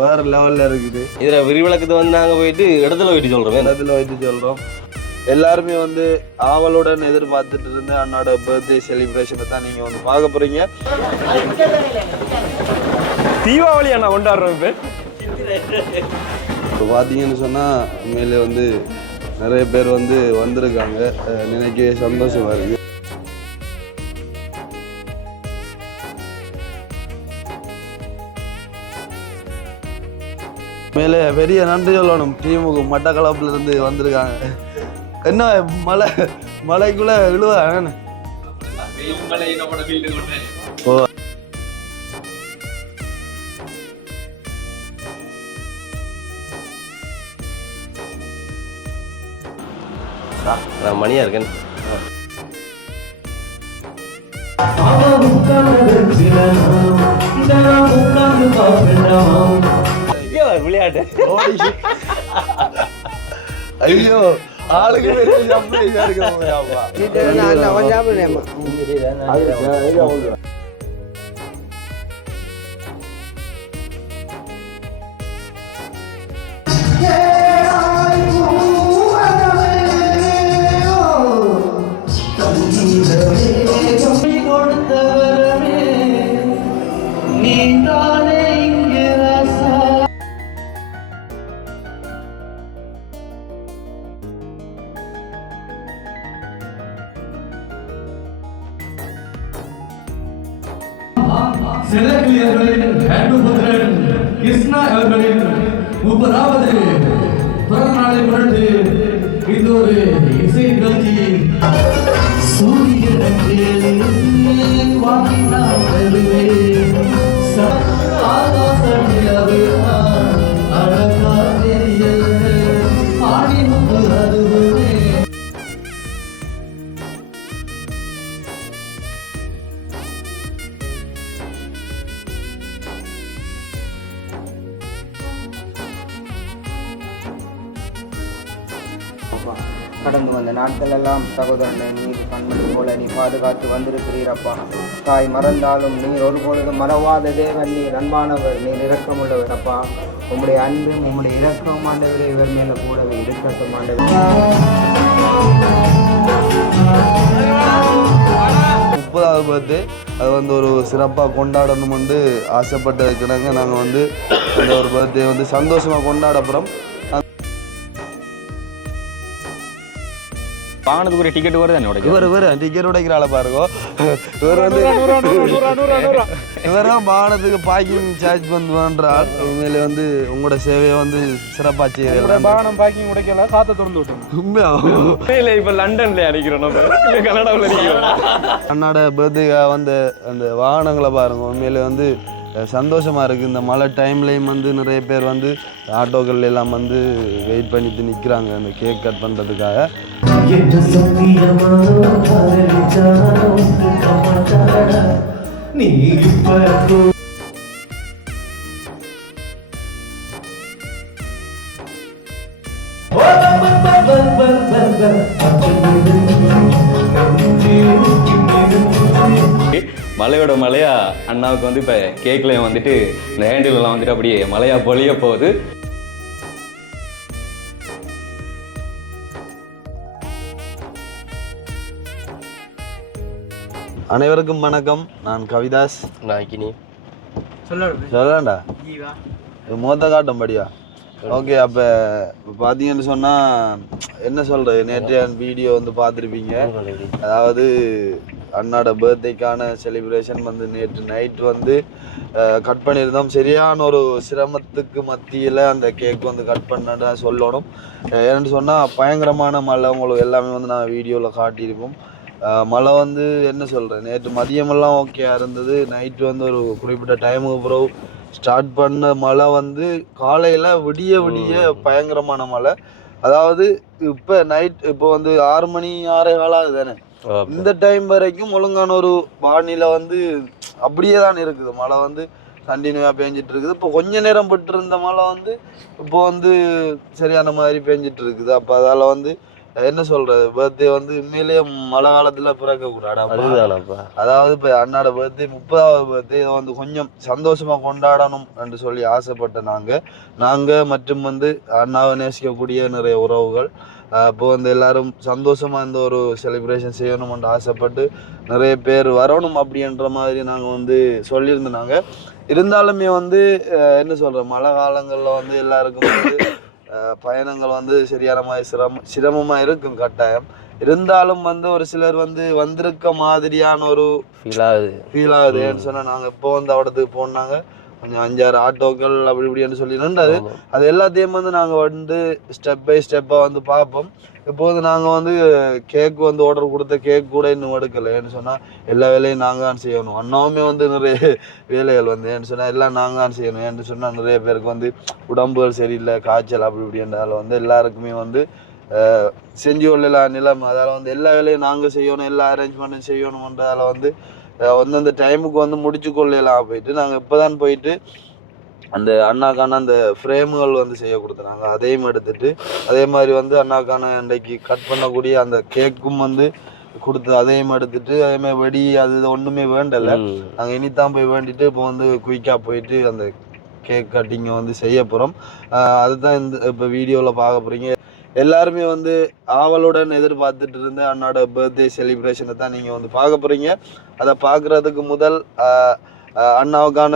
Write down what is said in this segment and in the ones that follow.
வேற லெவல்ல இருக்குது. இதுல விரிவிளக்கத்தை வந்து நாங்க போயிட்டு இடத்துல போயிட்டு சொல்றோம். எல்லாருமே வந்து ஆவலுடன் எதிர்பார்த்துட்டு இருந்து அண்ணோட பர்த்டே செலிப்ரேஷனை தான் நீங்க வந்து பார்க்க போறீங்க. தீபாவளி அண்ணா கொண்டாடுறோம். இப்போ பார்த்தீங்கன்னு சொன்னா உண்மையிலே வந்து நிறைய பேர் வந்து வந்திருக்காங்க. நினைக்கவே சந்தோஷமா இருக்கு. மேலே பெரிய நன்றி சொல்லணும். டீமுக்கு மட்டக்களப்புல இருந்து வந்திருக்காங்க. என்ன மலைக்குள்ள விழுவ மணியா இருக்கேன். விளையாட்டு ஐயோ ஆளுக்கு கிருஷ்ணா அவர்களின் 30வது பிறந்தநாளை முன்னிட்டு இந்த ஒரு இசை நிகழ்ச்சி கடந்து வந்த நாட்கள் எல்லாம் சகோதரனை நீர் கண்மணி போல நீ பாதுகாத்து வந்திருக்கிறீரப்பா. தாய் மறந்தாலும் நீர் ஒருபொழுதும் மறவாத தேவன், நீர் அன்பானவர், நீர் இரக்கமுள்ளவர் அப்பா. உம்முடைய அன்பும் உம்முடைய இரக்கம் ஆண்டவரே இவர் மேல கூடவே இருக்கட்டும் ஆண்டவர். 30வது பர்த்டே அது வந்து ஒரு சிறப்பாக கொண்டாடணும் வந்து ஆசைப்பட்டதுக்குனாங்க நாங்கள் வந்து அந்த ஒரு பர்த்டே வந்து சந்தோஷமாக கொண்டாட போகிறோம். வாகனத்துக்கு ஒரு டிக்கெட் வருது இவர் டிக்கெட் உடைக்கிற ஆளை பாருங்க. இவர் வந்து இவரும் வாகனத்துக்கு பார்க்கிங் சார்ஜ் பண்ணுறால் உண்மையிலே வந்து உங்களோட சேவையை வந்து சிறப்பாக செய்யலாம். வாகனம் பார்க்கிங் உடைக்கல காற்றை திறந்து விட்டோம். உண்மையா இப்போ லண்டன்ல அடிக்கிறோம், நம்ம கனடாவில் அடிக்கிறோம். அண்ணாட பர்த்டே வந்து அந்த வாகனங்களை பாருங்க உண்மையிலே வந்து சந்தோஷமாக இருக்குது. இந்த மழை டைம்லேயும் வந்து நிறைய பேர் வந்து ஆட்டோக்கள் எல்லாம் வந்து வெயிட் பண்ணிட்டு நிற்கிறாங்க அந்த கேக் கட் பண்ணுறதுக்காக. மலையோட மலையா அண்ணாவுக்கு வந்து இப்போ கேக்லையும் வந்துட்டு இந்த ஹேண்டிலெலாம் வந்துட்டு அப்படியே மலையா பொழிய போகுது. அனைவருக்கும் வணக்கம். நான் கவிதாஸ். நாய்க்கினி சொல்லண்டா மூத்த காட்டும் படியா ஓகே அப்போ பார்த்தீங்கன்னு சொன்னால் என்ன சொல்கிறது, நேற்றைய வீடியோ வந்து பார்த்துருப்பீங்க. அதாவது அண்ணாட பர்த்டேக்கான செலிப்ரேஷன் வந்து நேற்று நைட் வந்து கட் பண்ணியிருந்தோம். சரியான ஒரு சிரமத்துக்கு மத்தியில் அந்த கேக் வந்து கட் பண்ண சொல்லணும். ஏன்னு சொன்னால் பயங்கரமான மழை, உங்களுக்கு எல்லாமே வந்து நான் வீடியோவில் காட்டியிருப்போம். மழை வந்து என்ன சொல்கிறேன், நேற்று மதியமெல்லாம் ஓகேயா இருந்தது. நைட்டு வந்து ஒரு குறிப்பிட்ட டைமுக்கு பிறகு ஸ்டார்ட் பண்ண மழை வந்து காலையில் விடிய பயங்கரமான மழை. அதாவது இப்போ நைட் இப்போ வந்து 6 மணி 6:15 ஆகுது தானே, இந்த டைம் வரைக்கும் ஒழுங்கான ஒரு வானிலை வந்து அப்படியே தான் இருக்குது. மழை வந்து கண்டினியூவாக பேஞ்சிட்டு இருக்குது. இப்போ கொஞ்ச நேரம் பட்டு மழை வந்து இப்போ வந்து சரியான மாதிரி பேஞ்சிட்டு இருக்குது. அப்போ அதால் வந்து என்ன சொல்றது, பர்த்டே வந்து உண்மையிலேயே மழை காலத்துல பிறக்கக்கூடாது. அதாவது இப்போ அண்ணாட பர்த்டே 30வது பர்த்டே, இதை வந்து கொஞ்சம் சந்தோஷமா கொண்டாடணும் என்று சொல்லி ஆசைப்பட்ட நாங்கள் மற்றும் வந்து அண்ணாவை நேசிக்கக்கூடிய நிறைய உறவுகள் இப்போ வந்து எல்லாரும் சந்தோஷமா இந்த ஒரு செலிப்ரேஷன் செய்யணும்னு ஆசைப்பட்டு நிறைய பேர் வரணும் அப்படின்ற மாதிரி நாங்கள் வந்து சொல்லியிருந்தோம். இருந்தாலுமே வந்து என்ன சொல்கிறோம், மழை காலங்களில் வந்து எல்லாருக்கும் வந்து பயணங்கள் வந்து சரியான மாதிரி சிரமமாக இருக்கும் கட்டாயம். இருந்தாலும் வந்து ஒரு சிலர் வந்து வந்திருக்க மாதிரியான ஒரு ஃபீல் ஆகுது. ஏன்னு சொன்னால் நாங்கள் இப்போ வந்து இடத்துக்கு போனாங்க, கொஞ்சம் 5-6 ஆட்டோக்கள் அப்படி இப்படின்னு சொல்லி நின்றது. அது எல்லாத்தையும் வந்து நாங்கள் வந்து ஸ்டெப் பை ஸ்டெப்பாக வந்து பார்ப்போம். இப்போது நாங்கள் வந்து கேக் வந்து ஆர்டர் கொடுத்த கேக் கூட இன்னும் எடுக்கலை. ஏன்னு சொன்னால் எல்லா வேலையும் நாங்கள் தான் செய்யணும். அண்ணாவுமே வந்து நிறைய வேலைகள் வந்து ஏன்னு சொன்னால் எல்லாம் நாங்கள் தான் செய்யணும். ஏன்னு சொன்னால் நிறைய பேருக்கு வந்து உடம்புகள் சரியில்லை, காய்ச்சல் அப்படி இப்படின்றதால வந்து எல்லாருக்குமே வந்து செஞ்சு கொள்ளலாம் நிலம். அதால் வந்து எல்லா வேலையும் நாங்கள் செய்யணும், எல்லா அரேஞ்ச்மெண்ட்டும் செய்யணுன்றதால வந்து அந்தந்த டைமுக்கு வந்து முடிச்சு கொள்ளலாம். போயிட்டு நாங்கள் இப்போ தான் போயிட்டு அந்த அண்ணாக்கான அந்த ஃப்ரேமுகள் வந்து செய்ய கொடுத்துனாங்க, அதையும் எடுத்துட்டு அதே மாதிரி வந்து அண்ணாக்கான அன்றைக்கு கட் பண்ணக்கூடிய அந்த கேக்கும் வந்து கொடுத்து அதையும் எடுத்துட்டு அதே மாதிரி வெடி அது ஒன்றுமே வேண்டலை. நாங்கள் இனித்தான் போய் வேண்டிட்டு இப்போ வந்து குயிக்காக போயிட்டு அந்த கேக் கட்டிங்கை வந்து செய்ய போகிறோம். அதுதான் இந்த இப்போ வீடியோவில் பார்க்க போகிறீங்க. எல்லாருமே வந்து ஆவலுடன் எதிர்பார்த்துட்டு இருந்த அண்ணாட பர்த்டே செலிப்ரேஷனை தான் நீங்கள் வந்து பார்க்க போகிறீங்க. அதை பார்க்குறதுக்கு முதல் அண்ணாவுக்கான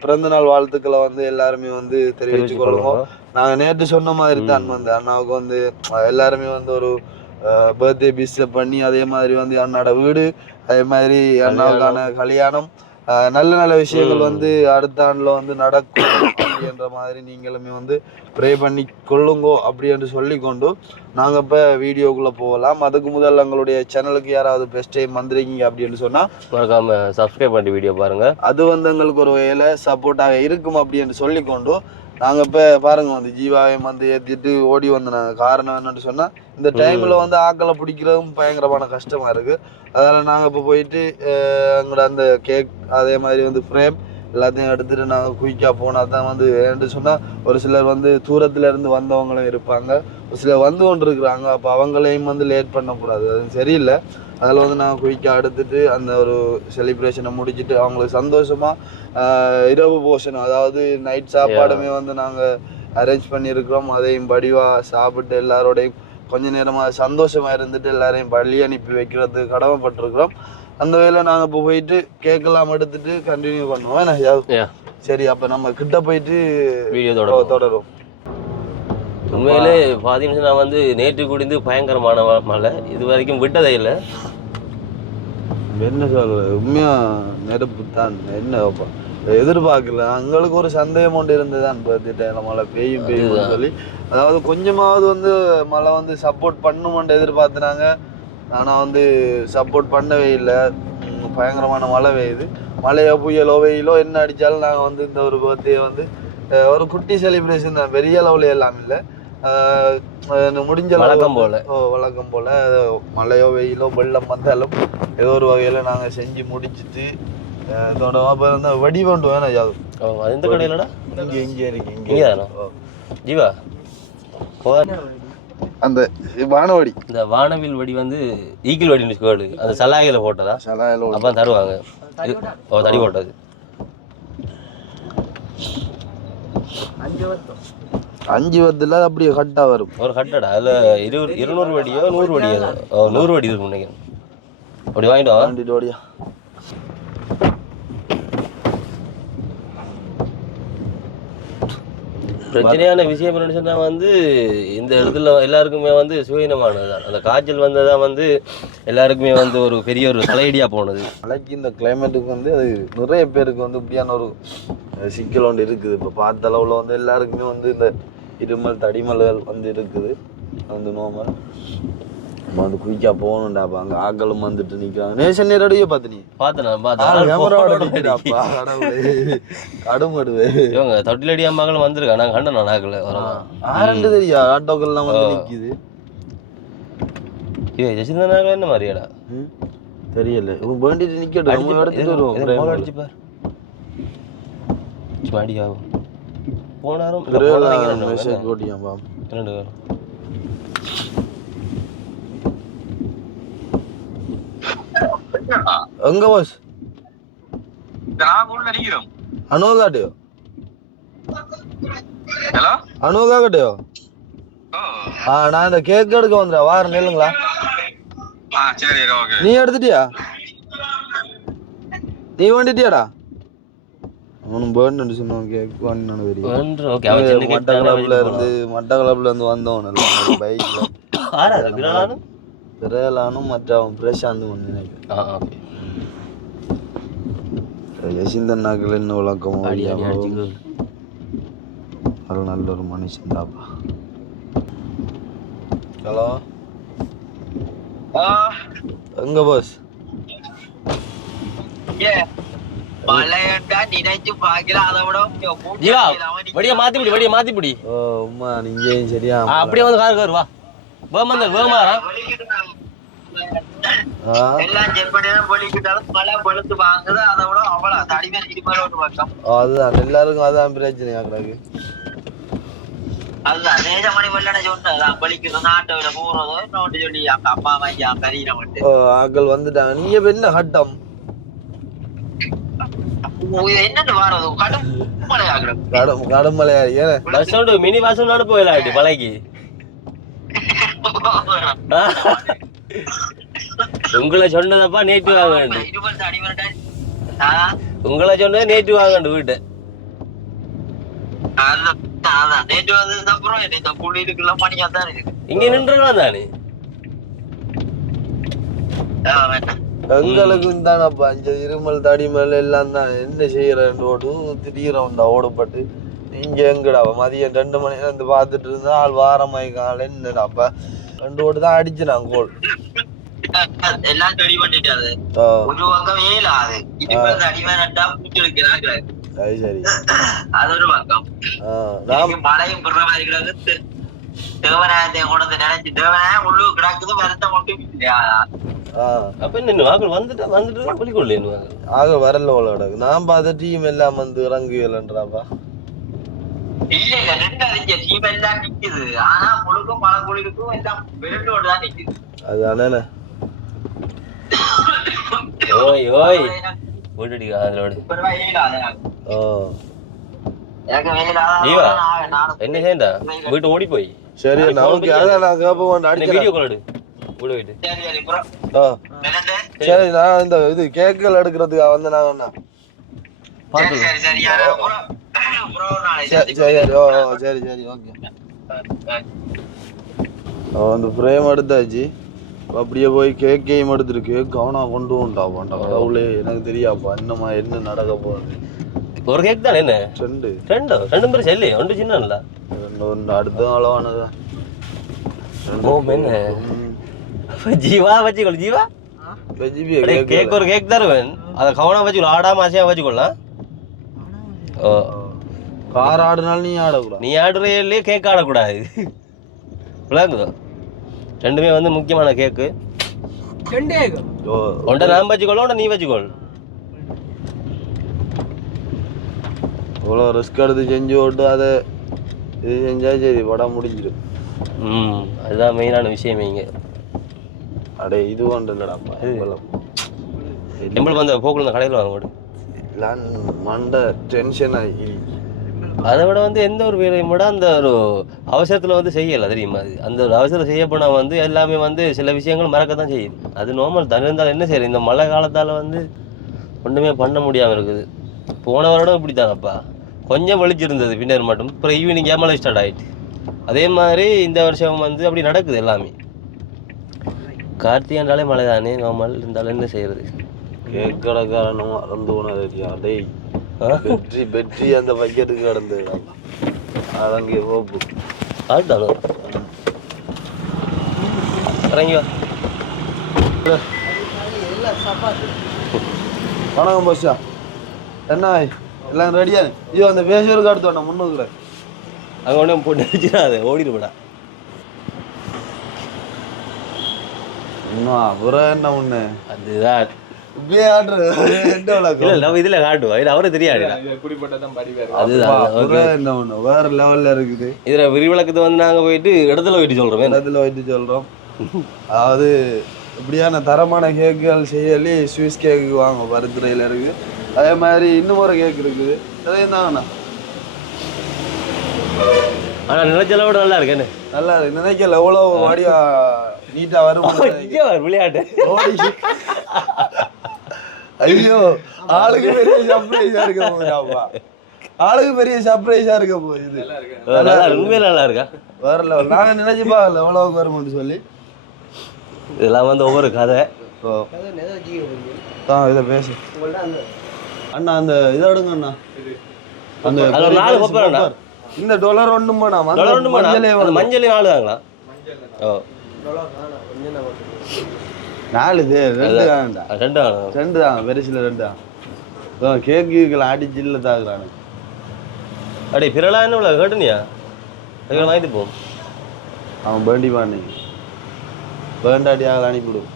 பிறந்தநாள் வாழ்த்துக்களை வந்து எல்லாருமே வந்து தெரிவிச்சு கொள்ளுவோம். நாங்கள் நேற்று சொன்ன மாதிரி தான் வந்து அண்ணாவுக்கு வந்து எல்லாருமே வந்து ஒரு பர்த்டே பிஸ்ஸை பண்ணி அதே மாதிரி வந்து அண்ணாட வீடு அதே மாதிரி அண்ணாவுக்கான கல்யாணம் நல்ல நல்ல விஷயங்கள் வந்து அடுத்த ஆண்டில் வந்து நடக்கும் அப்படின்ற மாதிரி நீங்களுமே வந்து ப்ரே பண்ணி கொள்ளுங்கோ அப்படி என்று சொல்லிக்கொண்டு நாங்கள் இப்போ வீடியோக்குள்ளே போகலாம். அதுக்கு முதல்ல எங்களுடைய சேனலுக்கு யாராவது பெஸ்ட் டைம் வந்துருக்கீங்க அப்படின்னு சொன்னால் மறக்காம சப்ஸ்கிரைப் பண்ணி வீடியோ பாருங்கள். அது வந்து எங்களுக்கு ஒரு வேலை சப்போர்ட்டாக இருக்கும் அப்படின்னு சொல்லிக்கொண்டு நாங்கள் இப்போ பாருங்க வந்து ஜீவாவையும் வந்து ஏற்றிட்டு ஓடி வந்தோம். காரணம் என்னன்னு சொன்னால் இந்த டைமில் வந்து ஆக்களை பிடிக்கிறதும் பயங்கரமான கஷ்டமாக இருக்குது. அதனால் நாங்கள் இப்போ போயிட்டு எங்களோட அந்த கேக் அதே மாதிரி வந்து ஃப்ரேம் எல்லாத்தையும் எடுத்துகிட்டு நாங்கள் குயிக்காக போனால் தான் வந்து ஏன்னு சொன்னால் ஒரு சிலர் வந்து தூரத்துலேருந்து வந்தவங்களும் இருப்பாங்க, ஒரு சிலர் வந்து கொண்டு இருக்கிறாங்க. அப்போ அவங்களையும் வந்து லேட் பண்ணக்கூடாது, அது சரியில்லை. அதில் வந்து நாங்கள் குயிக்காக எடுத்துகிட்டு அந்த ஒரு செலிப்ரேஷனை முடிச்சுட்டு அவங்களுக்கு சந்தோஷமாக இரவு போஷனம் அதாவது நைட் சாப்பாடுமே வந்து நாங்கள் அரேஞ்ச் பண்ணியிருக்கிறோம். அதையும் படிவாக சாப்பிட்டு எல்லாரோடையும் கொஞ்ச நேரமாக சந்தோஷமாக இருந்துட்டு எல்லாரையும் பள்ளி அனுப்பி வைக்கிறதுக்கு கடமைப்பட்டிருக்கிறோம். அந்த வேலை நாங்கள் இப்போ போயிட்டு கேட்கலாம் எடுத்துட்டு கண்டினியூ பண்ணுவோம். சரி, அப்போ நம்ம கிட்ட போயிட்டு வீடியோ தொடரும். உண்மையிலே பார்த்தீங்கன்னா நான் வந்து நேற்று குடிந்து பயங்கரமான மழை இது வரைக்கும் விட்டதே இல்லை. என்ன சொல்ற, உண்மையா நெருப்பு தான். என்ன எதிர்பார்க்கல, எங்களுக்கு ஒரு சந்தேகம் ஒன்று இருந்துதான் பார்த்துட்டேன் மழை பெய்யும் சொல்லி. அதாவது கொஞ்சமாவது வந்து மழை வந்து சப்போர்ட் பண்ணுமென்று எதிர்பார்த்துனாங்க. ஆனால் வந்து சப்போர்ட் பண்ணவே இல்லை. பயங்கரமான மழை பெய்யுது. மழையோ புயலோ வெயிலோ என்ன அடித்தாலும் நாங்கள் வந்து இந்த ஒரு பர்த்டே வந்து ஒரு குட்டி செலிப்ரேஷன் தான், பெரிய லெவலில் எல்லாம் இல்லை. முடிஞ்ச வழக்கம் போல் மழையோ வெயிலோ வெள்ளம் வந்தாலும் ஏதோ ஒரு வகையில் நாங்கள் செஞ்சு முடிச்சுட்டு இதோட வந்து வடி கொண்டு வேணும். யாரும் அது இந்த கடையிலடா இங்கே இருக்கு, இங்கே தானோ ஜீவா அந்த வானவடி, இந்த வானவில் வடி வந்து ஈக்கிள் வடின்னு கேளு. அந்த சலாகையில் போட்டதா? சலாகையில் அப்போ தருவாங்க. தடி போட்டது 5 வருதுல அப்படியே கட்டாக வரும். ஒரு கட்டடா அதில் 200 வடியோ 100 வடியோ 100 வடி இருக்கும் நினைக்கிறேன். அப்படி வாங்கிட்டு ஓடியா. பிரச்சனையான விஷயம் என்னன்னு சொன்னா வந்து இந்த இடத்துல எல்லாருக்குமே வந்து சுயநமானது தான். அந்த காய்ச்சல் வந்ததான் வந்து எல்லாருக்குமே வந்து ஒரு பெரிய ஒரு தலையடியா போனது. மழைக்கு இந்த கிளைமேட்டுக்கு வந்து அது நிறைய பேருக்கு வந்து இப்படியான ஒரு சிக்கல் ஒன்று இருக்குது. இப்போ பார்த்த அளவில் வந்து எல்லாருக்குமே வந்து இந்த இருமல் தடிமல்கள் வந்து இருக்குது. வந்து நோமல் நம்ம வந்து குயிக்காக போகணுண்டாப்பா. அங்கே ஆக்களும் வந்துட்டு நிற்கிறாங்க. நேஷன் நேரடியே பார்த்து நீ கடுமடுவே இவங்க தொட்டிலடி அம்மாக்களும் வந்திருக்காங்க. நாங்கள் கண்ட நானாக்கல வரோம். ஆரண்டு தெரியா ஆட்டோக்கள்லாம் வந்து நிற்கிது. ஜெசிந்தா நாங்கள் என்ன மாதிரியாடா தெரியல. இவன் வேண்டிட்டு நிற்கட்டும். நம்ம எடுத்துட்டு வருவோம். அடிச்சுப்பார் அடிக்காகும் போனாரும் மெசேஜ் போட்டியாம்பா 2 பேரும். எங்க பாஸ் அனுகாட்டியோ அனுகாட்டியோ நான் இந்த கேக் எடுக்க வந்துடுறேன். வாரம் நில்லுங்களா? நீ எடுத்துட்டியா? நீ வேண்டிட்டியாடா? அவனும் பேர்ன்னு சொன்னான். கேக் வாங்கினானு தெரியும். மட்டக்களப்புல இருந்து வந்தவன் பைக்ல விரையலானும் மற்ற அவன் பிரசாந்த் ஒன்று நினைக்கிறேன். யசிந்தன் நாக்கில் என்ன விளக்கமோ அது நல்ல ஒரு மனுஷன் தாப்பா. ஹலோ எங்க பாஸ்? மாத்திப்பிடி. ஓ உமா நீங்க சரியா அப்படியே வந்து காருக்கு வருவா. அதுதான் எல்லாருக்கும் அதான் பிரச்சனையா கிடக்கு. ஆக்கள் வந்துட்டாங்க. நீங்க என்ன கட்டம் கடும் மலையா? ஏன் மினி வாசனோட போயிடலாம் பழகி. உங்களை சொன்னதப்பா நேற்று வாங்க. உங்களை சொன்னது நேற்று வாங்க வீட்டு. இங்க நின்றுலாம் தானே எங்களுக்கும் தானப்பா இந்த இருமல் தடிமல் எல்லாம் தான். என்ன செய்யறேன் ஓடு திடீரம் தான் ஓடப்பட்டு. இங்க எங்கடா மதியம் 2 மணி இருந்து பார்த்துட்டு இருந்தா ஆள் வாரமாய்க்கால என்னடாப்பா 2 ஓடு தான் அடிச்சு நான் கோல் எல்லாம் ரெடி பண்ணிட்டாரு. ஒரு பக்கம் ஏலாது இடிமேல் அடிமேனட்டா பூச்சி வைக்கிறாங்க. சரி அது ஒரு பக்கம். மழையும் புற மாதிரி கிடக்கு. தேவநாயகத்தை கொண்டு நினைச்சு தேவநாயகம் உள்ளு கிடக்குது. வருத்தம் மட்டும் இல்லையா? அப்ப என்ன வாக்கள் வந்துட்டு பள்ளிக்கொள்ள ஆக வரல கிடக்கு. நான் பார்த்த டீம் எல்லாம் வந்து இறங்குலன்றாப்பா. இல்ல 2 அதிக டீம் எல்லாம் நிக்குது. ஆனா முழுக்கும் மழை குளிருக்கும் எல்லாம் விரட்டோடு தான் நிக்குது. அதுதானே என்ன செய்யண்டா வீட்டு ஓடி போய். சரி நமக்கு சரி நான் இந்த இது கேக்குகள் எடுக்கிறதுக்காக வந்து நான் சரி ஓகே. அந்த ஃப்ரேம் எடுத்தாச்சு. அப்படியே போய் கேக்கையும் எடுத்துருக்கு. கவனா கொண்டு வந்துட்டான். கடவுளே எனக்கு தெரியாப்பா என்னமா என்ன நடக்க போகுது. ஒரு கேக் தானே? என்ன 2 பேரும் செல்லி ஒன்று சின்ன ஒன்று அடுத்த அளவானதா ஜீவா வச்சுக்கொள். ஜீவா கேக் ஒரு கேக் தருவேன். அதை கவனம் வச்சுக்கொள்ள. ஆடாம ஆசையா வச்சுக்கொள்ளலாம். கார் ஆடுனாலும் நீ ஆடக்கூடாது. நீ ஆடுறையிலே கேக் ஆடக்கூடாது. விளங்குதோ? 2மே வந்து முக்கியமான கேக்கு. ஒன்றை நான் வச்சுக்கொள்ள ஒன்றை நீ வச்சுக்கொள். இவ்வளோ ரிஸ்க் எடுத்து செஞ்சு ஓட்டு அதை இது செஞ்சா சரி படம் முடிஞ்சிடும். அதுதான் மெயினான விஷயமே இங்கே. அடே இது ஒன்று இல்லைடாப்பா. எம்பளுக்கு வந்து போக்குள்ள கடையில் வாங்க மாட்டேன். மண்டை டென்ஷன் ஆகி அதை விட வந்து எந்த ஒரு வேலையும் விட அந்த ஒரு அவசரத்தில் வந்து செய்யலை தெரியுமா? அது அந்த ஒரு அவசரம் செய்ய போனால் வந்து எல்லாமே வந்து சில விஷயங்கள் மறக்க தான் செய்யுது. அது நார்மல் தான். இருந்தாலும் என்ன செய்யுது, இந்த மழை காலத்தால் வந்து ஒன்றுமே பண்ண முடியாமல் இருக்குது. போன வருடம் இப்படி தானப்பா கொஞ்சம் வெளிச்சிருந்தது பின்னர் மட்டும். அப்புறம் ஈவினிங் மழை ஸ்டார்ட் ஆகிட்டு. அதே மாதிரி இந்த வருஷம் வந்து அப்படி நடக்குது எல்லாமே. கார்த்திகாண்டாலே மழை தானே நார்மல் இருந்தாலும் என்ன செய்யறது. கேக் கடைக்காரனும் மறந்து போனது டேய். பெட்ரி அந்த பக்கெட்டுக்கு கடந்து அதங்கே போப்பு ஆட்டானோ இறங்கி வா. வணக்கம் போஷா. என்ன எல்லாம் ரெடியா? ஐயோ அந்த பேசுவருக்கு அடுத்து வேணா முன்னுக்குற அங்கே ஒன்றும் போட்டு வச்சுனா அதை ஓடிடுவிடா. இன்னும் அப்புறம் என்ன ஒண்ணு அதுதான் இப்படியே ஆடுறது இல்லை நம்ம இதில் காட்டுவோம். இது அவரே தெரியாது. அதுதான் என்ன ஒண்ணு வேற லெவல்ல இருக்குது. இதில் விரிவிளக்கத்தை வந்து நாங்கள் போயிட்டு இடத்துல போயிட்டு சொல்கிறோம். இடத்துல போயிட்டு சொல்றோம். அதாவது இப்படியான தரமான கேக்குகள் செய்யலி ஸ்வீஸ் கேக்கு வாங்க பருத்துறையில் இருக்கு. அதே மாதிரி இன்னும் ஒரு கேக் இருக்குது. அதையும் தாங்கண்ணா. ஆனால் நினைச்சல விட நல்லா இருக்கு. என்ன நல்லா இருக்கு. நினைக்கல எவ்வளோ வாடியா நீட்டா வரும் விளையாட்டு. ஐயோ ஆளுக்கு பெரிய சர்ப்ரைஸா இருக்க போகுது. ஆளுக்கு பெரிய சர்ப்ரைஸா இருக்க போகுது. உண்மையில நல்லா இருக்கா? வேற லெவல். நாங்க நினைச்சு பார்க்கல எவ்வளவுக்கு வரும்னு சொல்லி. இதெல்லாம் வந்து ஒவ்வொரு கதை. இதை பேசு அண்ணா. அந்த இதை எடுங்க அண்ணா. அந்த நாலு கொப்பரா இந்த $1 ஒண்ணுமாண்ணா. மஞ்சளே 4 தாங்களா? ஓ 4 2 தான்டா. 2 தான் பெருசில் 2 தான். கேக்குகளை அடிச்சு இல்லை தாக்குறானு. அடே பிறலா என்ன உள்ள கேட்டுனியா? வாங்கிட்டு போவோம். அவன் பேண்டி பாண்டி பேண்டாடியாக அனுப்பிவிடும்.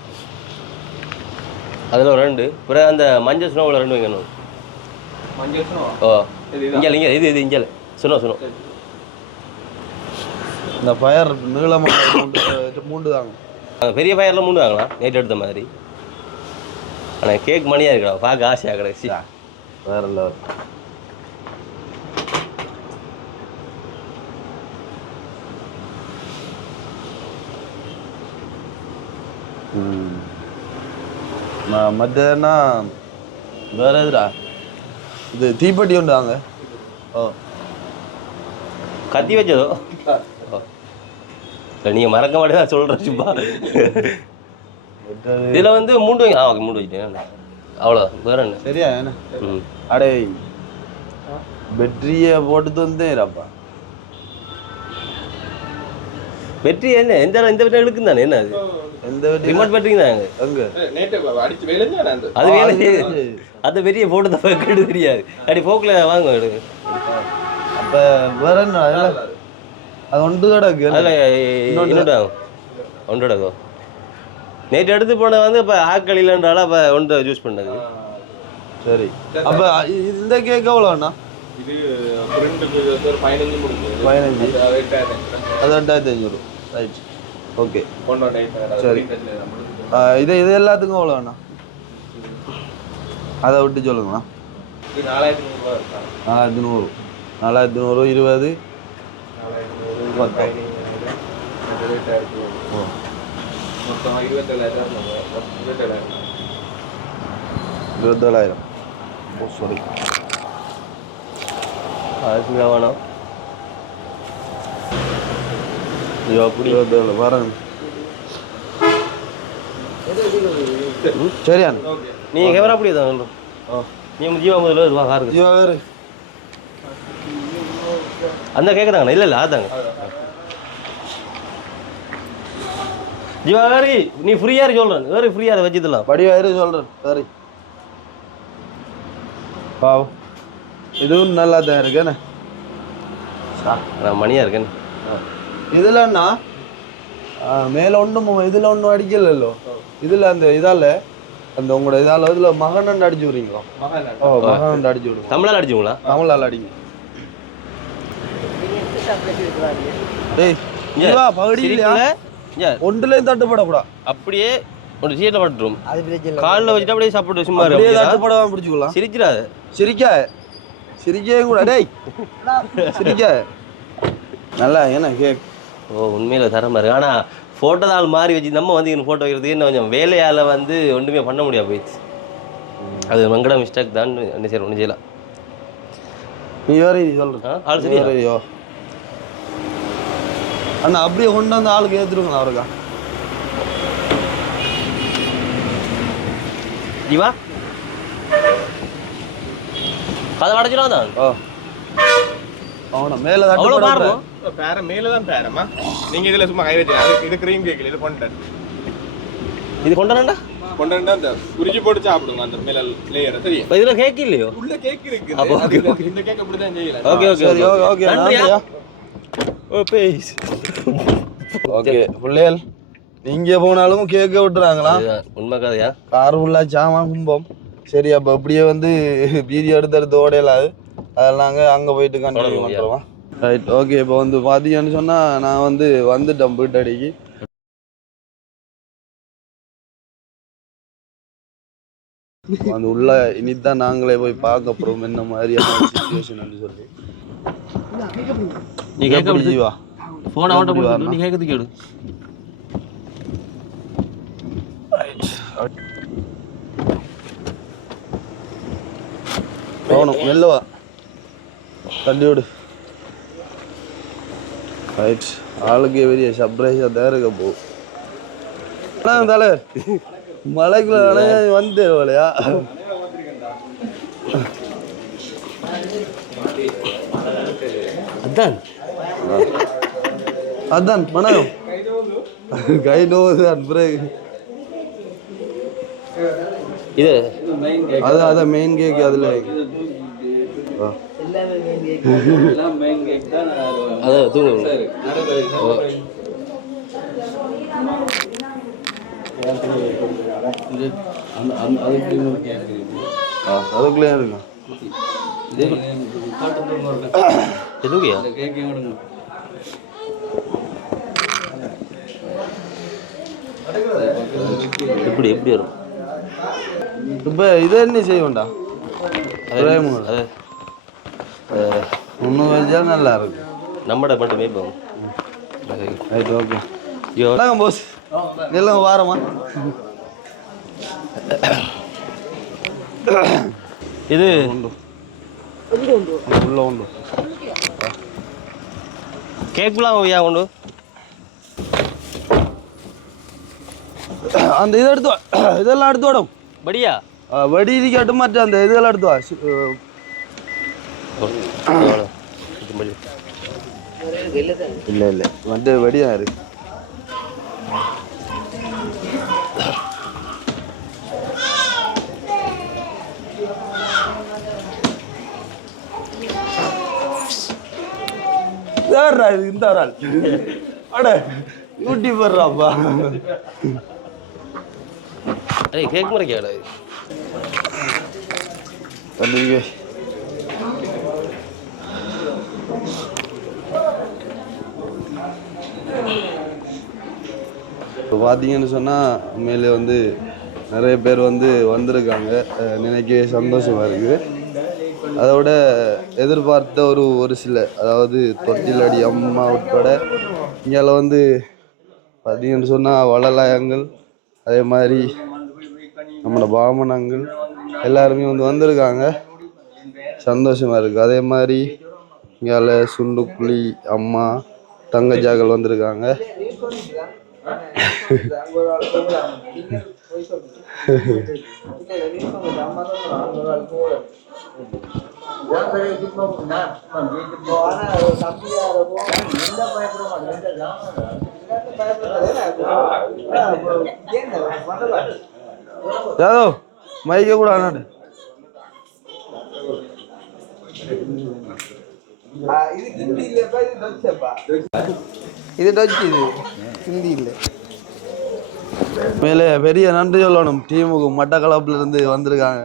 அதில் 2. பிறகு அந்த மஞ்சள் ஸ்னோவில் 2 வைக்கணும். மஞ்சள் ஸ்னோ? ஓ இங்கே இது இங்கே சுனோ. இந்த ஃபயர் நீளமாக 3 தாங்க. பெரிய ஃபயரில் 3 வாங்கலாம் நைட் எடுத்த மாதிரி. ஆனால் கேக் மணியாக இருக்கா பார்க்க ஆசையாக கிடச்சி. வேற லெவல். மத்தியானா வேற எதுடா இது தீப்பெட்டி உண்டு வாங்க. ஓ கத்தி வச்சதோ? இல்லை நீங்கள் மறக்க மாட்டேன் சொல்கிறேன் சும்மா. இதில் வந்து 3 வைங்க. ஓகே 3 வச்சுட்டேன். அவ்வளோ வேற என்ன சரியா என்ன? அடே பெட்ரியை போட்டு வந்தேன்ப்பா. பெட்ரி என்ன இந்த பெட்ரி எடுக்கும் தானே? என்ன அது? எந்த ரிமோட் பேட்டரி தான் அங்கே அது வேலை செய்யுது. அந்த பெரிய போட்டு தான் கெடு தெரியாது. அப்படி போக்கில் வாங்க எடுங்க. அப்போ வேற என்ன அது ஒன்று கிடக்கு. அதில் ஒன்றோடக்கோ நேற்று எடுத்து போன வந்து இப்போ ஆக்கள் இல்லைன்றால அப்போ ஒன்று யூஸ் பண்ணது. சரி அப்போ இந்த கேக் எவ்வளோண்ணா? இது 15 அது 2500. ரைட் ஓகே சரி. இது எல்லாத்துக்கும் எவ்வளோண்ணா? அதை விட்டு சொல்லுங்கண்ணா. 4100 20 27,000. ஓ சாரி அதுக்கு வேணும். ஐயோ அப்படி 27 பாருங்க. சரியா நீங்கள் கேமரா அப்படி தான் சொல்கிறோம். நீ ஜீவா முதல்ல ரூபா காருக்கு ஜீவா வேறு அந்த கேட்குறாங்கண்ணா. இல்லை அதாங்க ஜீவா வேறு நீ ஃப்ரீயாக சொல்கிறேன். வேறு ஃப்ரீயாக அதை வச்சுக்கலாம். படிவாயிரு சொல்கிறேன். சரி பாவ் இதுவும் நல்லா தான் இருக்கேண்ணே. நான் மணியாக இருக்கேன். இதுலன்னா மேலே ஒன்றும் இதில் ஒன்றும் அடிக்கலല്ലോ. இதில் அந்த இதால் அந்த உங்களோட இதால் இதில் மகனண்டு அடிச்சு விடுறீங்களா? ஓ மகனண்டு அடிச்சு விடுங்க. தமிழால் அடிச்சுங்களா? தமிழால் அடிங்க. டேய் ஜீவா பகுதியில் ஒன்றுலேயும் தட்டுப்படக்கூடாது. அப்படியே ஒரு சீட்டில் பட்டுரும். காலில் வச்சுட்டு அப்படியே சாப்பிட்டு சும்மா தட்டுப்படாம பிடிச்சிக்கலாம். சிரிச்சிடாத. சிரிக்கவே கூட. டேய் சிரிக்க நல்லா என்ன கேக். ஓ உண்மையில் தரமாக இருக்கு. ஆனால் ஃபோட்டோ தாள் மாறி வச்சு நம்ம வந்து இங்கே ஃபோட்டோ வைக்கிறதுக்கு இன்னும் கொஞ்சம் வேலையால் வந்து ஒன்றுமே பண்ண முடியாது போயிடுச்சு. அது மங்கட மிஸ்டேக் தான். என்ன செய்யலாம் ஒன்றும் செய்யலாம். நீ வேற சொல்ற ஆள் சரியா வேறையோ அண்ணா அப்படியே கொண்டு வந்து ஆளுக்கு ஏற்றுருங்களா அவருக்கா ஜீவா கதை அடைச்சிடும் தான் ஓ அவனை மேலே அவ்வளோ தட்டு பாருங்க பேர மேல தான் பேரமா நீங்க இதுல சும்மா கை வச்சு இது கிரீம் கேக் இது கொண்டேன் இது கொண்டாடா கொண்டா அந்த உரிச்சு போட்டு சாப்பிடுங்க அந்த மேல லேயர் சரியா இதுல கேக் இல்லையோ உள்ள கேக் இருக்கு அப்போ இந்த கேக் அப்படி தான் செய்யலாம் ஓகே ஓகே சரி ஓகே ஓகே நன்றியா ஓ பேஸ் ஓகே பிள்ளைகள் இங்கே போனாலும் கேட்க விட்டுறாங்களா உண்மை கதையா கார் ஃபுல்லாக சாமான் கும்பம் சரி அப்போ அப்படியே வந்து வீடியோ எடுத்து ஓடையலாது அதெல்லாம் நாங்கள் அங்கே போயிட்டு கண்டினியூ பண்ணுறோம் ரைட் ஓகே இப்போ வந்து பார்த்தீங்கன்னு சொன்னால் நான் வந்து வந்துட்டேன் வீட்டடிக்கு அந்த உள்ள இனிதான் நாங்களே போய் பார்க்க போகிறோம் என்ன மாதிரியான சுச்சுவேஷன் சொல்லி நீ கேட்க ஜீவா ஃபோன் அவன்கிட்ட கொடுத்து நீ கேட்கறது கேடு போகணும் மெல்லவா தள்ளி விடு ரைட் ஆளுக்கு பெரிய சர்ப்ரைஸாக தான் இருக்க போ தலை மலைக்குள்ள வந்து இல்லையா அதான் அதான் மனம் கை நோவுதான் பிறகு இது அதான் மெயின் கேக் அதில் அதான் தூங்க அதுக்குள்ளே இருக்கும் எதுக்கியா எப்படி எப்படி வரும் இப்போ இதை என்ன செய்வோண்டா இன்னும் வச்சா நல்லா இருக்கும் நம்மட மட்டுமே போகும் ரைட் ஓகே வணக்கம் போஸ் எல்லாம் வாரமா இது உண்டு உள்ள உண்டு கேக்லாம் ஏன் உண்டு அந்த இதை எடுத்து இதெல்லாம் எடுத்து விடும் படியா வடி இருக்காட்டும் மற்ற அந்த இதெல்லாம் எடுத்து வா இல்லை இல்லை வந்து வடியா இருக்கு யாரா இது இந்த ஆள் அட யூடியூபர்ராப்பா ஏய் கேக் மாதிரி கேடா தம்பிங்க இப்போ பார்த்தீங்கன்னு சொன்னால் உண்மையிலே வந்து நிறைய பேர் வந்து வந்திருக்காங்க நினைக்கவே சந்தோஷமாக இருக்குது அதோட எதிர்பார்த்த ஒரு சில அதாவது தொட்டிலடி அம்மா உட்பட இங்கே வந்து பார்த்தீங்கன்னு சொன்னால் வளலாயங்கள் அதே மாதிரி நம்மளோட பாமனங்கள் எல்லாருமே வந்து வந்திருக்காங்க சந்தோஷமாக இருக்குது அதே மாதிரி இங்கே சுண்டுக்குழி அம்மா தங்கஜாக்கள் வந்திருக்காங்க யாதவ் மைக்க கூட ஆனாடு இது டச்சு இது ஹிந்தி இல்லை மேலே பெரிய நன்றி சொல்லணும் டீமுக்கு மட்டக்களப்புல இருந்து வந்திருக்காங்க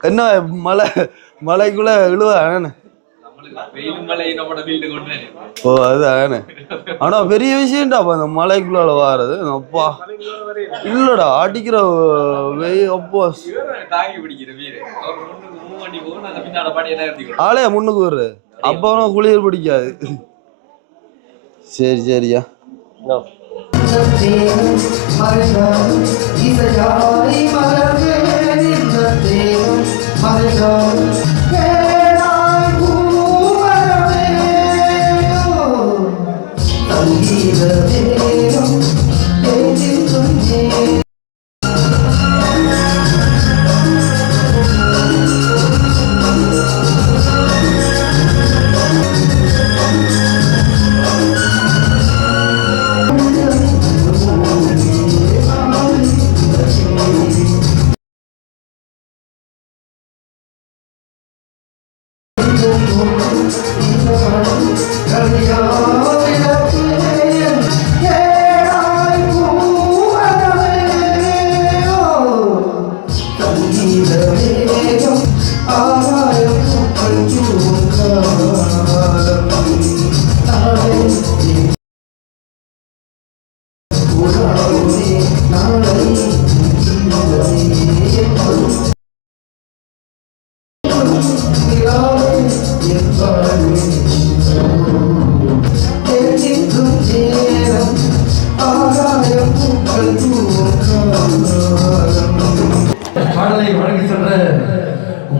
என்ன மலைக்குள்ள இழுவானே ஓ அதுதானே ஆனா பெரிய விஷயம்டாப்பா அந்த மலைக்குள்ளால வாரது அப்பா இல்லடா அடிக்கிற அப்பா ஆளே முன்னுக்கு வருது அப்பறம் குளிர் பிடிக்காது சரி சரியா மலர்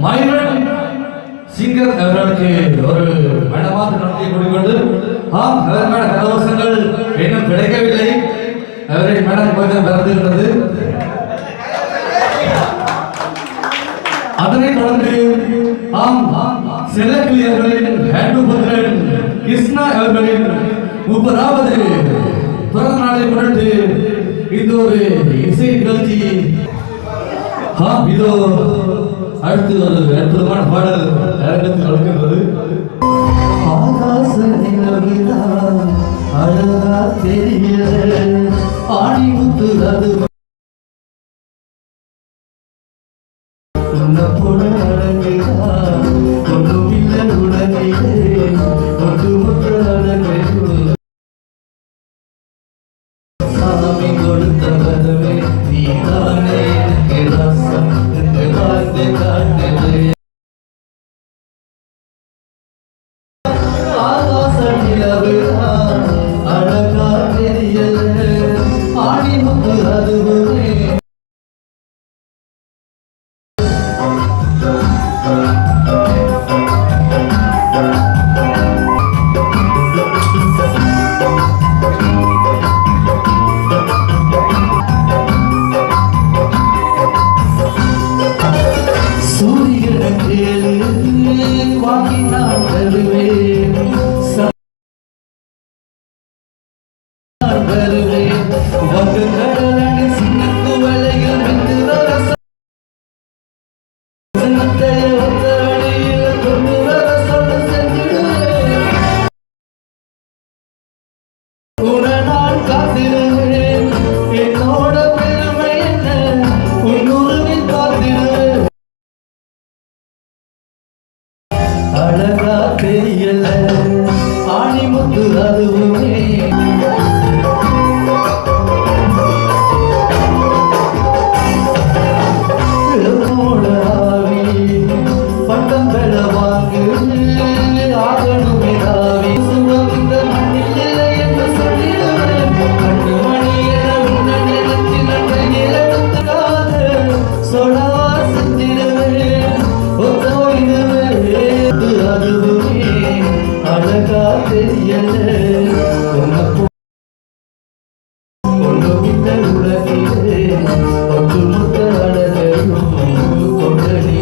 மயூரன் சிங்கர் அவர்களுக்கு ஒரு மனமார்ந்த நன்றியை கூறிக்கொண்டு அவருக்கான கரகோஷங்கள் இன்னும் கிடைக்கவில்லை. அவரை மேடம் கொஞ்சம் பிறந்துகிறது. அதனைத் தொடர்ந்து செல்லக்கிளியர்களின் ஹேண்டுபுத்திரன் கிருஷ்ணா அவர்களின் 30வது பிறந்த நாளை முன்னிட்டு இந்த ஒரு இசை நிகழ்ச்சி. இதோ அடுத்து ஒரு அற்புதமான பாடல் அரங்கத்தில் நடக்கின்றது. ஆகாச நிலவிதா அழகா தெரிய ஆடி முத்துறது அழகா தெரியல ஆணி முத்து அதுவுமே பட்டம் பெற வாங்கு ஆகணுமே ராவி சுகம் இந்த மண்ணில் இல்லை என்று சொல்லிடுவேன். கண்ணு மணி என உன்ன நிலத்தில் இழந்துக்காக சொலவா செஞ்சிடுவேன். அதுவுமே அழகா தெரியல ஒன்றுமில்ல உலகிலே ஒட்டுமொத்த அழகையும் கொண்டடி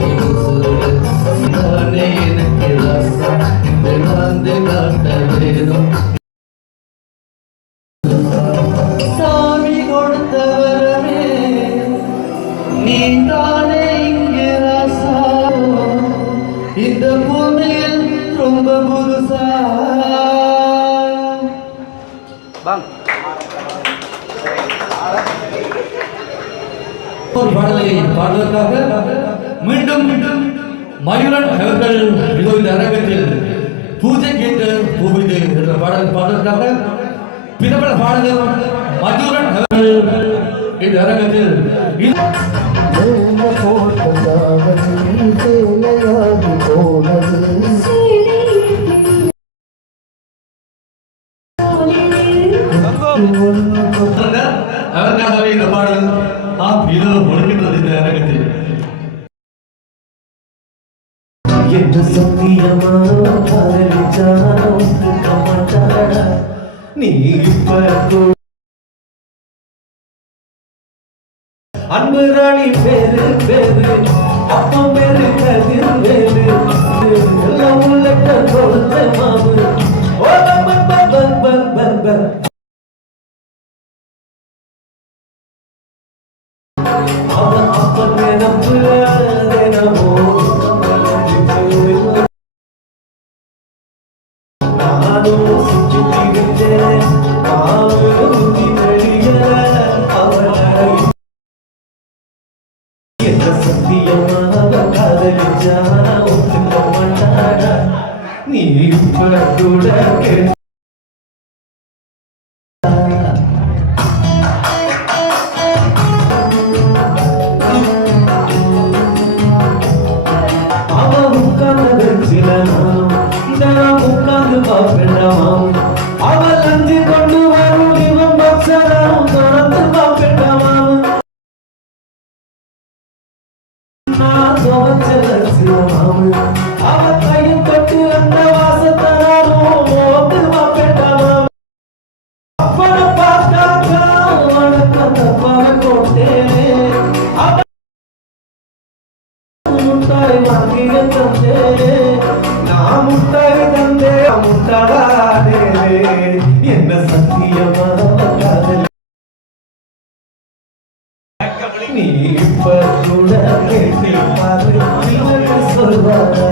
நானே எனக்கு ராசா இந்த நாந்து காட்ட வேணும். சாமி கொடுத்த வரமே நீ தானே இங்கே ராசா இந்த பூமியில் ரொம்ப புதுசா. பாடலை பாடுவதற்காக மீண்டும் மயூரன் அவர்கள் இதோ இந்த அரங்கத்தில் பூஜை கேட்டு பூவிது என்ற பாடல் பாடுவதற்காக பிரபல பாடகர் மயூரன் அவர்கள் இந்த அரங்கத்தில் அவருக்காகவே இந்த பாடல் இதோ ஒழுங்கின்றது இந்த அரங்கத்தில். என்று சத்தியமா நீ அன்பு ராணி பேரு பேரு அப்பம் பேரு கதிர் பேரு எல்லாம் உள்ளக்க கொடுத்த மாவு அப்பன் நம்பு நமோ நானும் சுற்றிவிட்டேன் சத்தியமாக காதலிச்சா ஒத்துக்க மாட்டாடா நீ கூட அவன் உட்கார்ந்து உட்கார்ந்து பார்ப்பேன் அவள் அஞ்சு கொண்டு வரும் இவன் பக்சரும் தொடர்ந்து பார்ப்பேன் நான் துவச்ச அவ கையும் தொட்டு அந்த வாசத்தனாலும் ஓதுவா பெட்டாலும் அப்பனை பார்த்தாக்கா வணக்கம் தப்பான கோட்டேனே முட்டாய் வாங்கிய தந்தே நான் முட்டாய் தந்தே முட்டாளே என்ன சத்தியமாக நீ இப்ப கூட கேட்டு பாரு சொல்வாரா